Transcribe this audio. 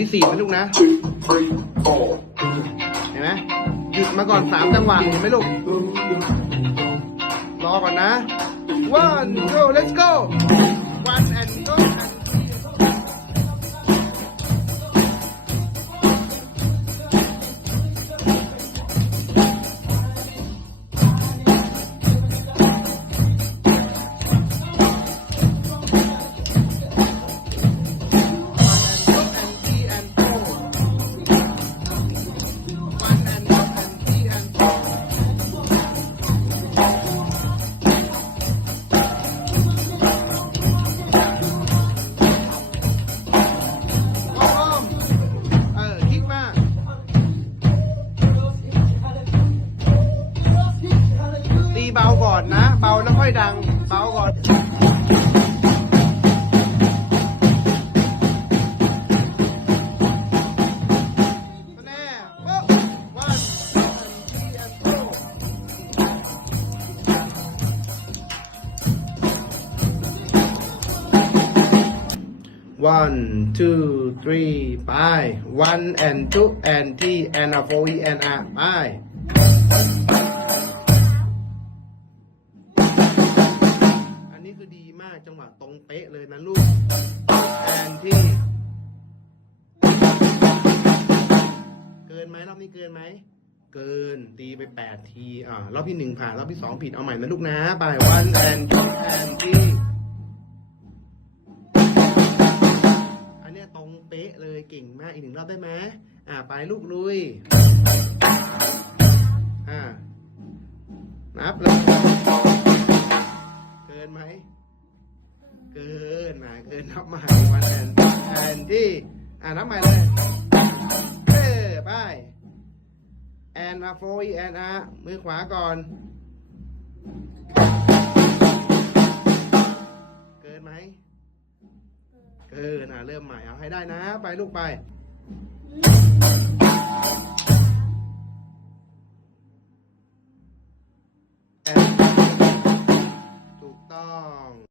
ที่สี่นะลูกนะ เห็นไหมหยุดมาก่อนสามจังหวะเห็นไหมลูก รอก่อนนะ one go let's go one and go ก่อนนะ เบาแล้วค่อยดัง เบาก่อน แน่โป๊ะ one and three and four one two three ไป one and two and three and a four and a ไปอัน วังหวะตรงเป๊ะเลยนะลูก and ที่ เกินไหมรอบนี้เกินไหม เกินตีไปแปดที อ่ารอบที่หนึ่งผ่านรอบที่สองผิดเอาใหม่นะลูกนะ ไป one and two and three อันเนี้ยตรงเป๊ะเลยเก่งมากอีกหนึ่งรอบได้ไหมอ่าไปลูกลุย อ่านับเลย เกินมาเกินนับใหม่วันแทนแทนที่ อ่านับใหม่เลยเออไปแอนอาโฟอีแอนอามือขวาก่อน เกินไหม เกินนะเริ่มใหม่เอาให้ได้นะ ไปลูกไปถูกต้อง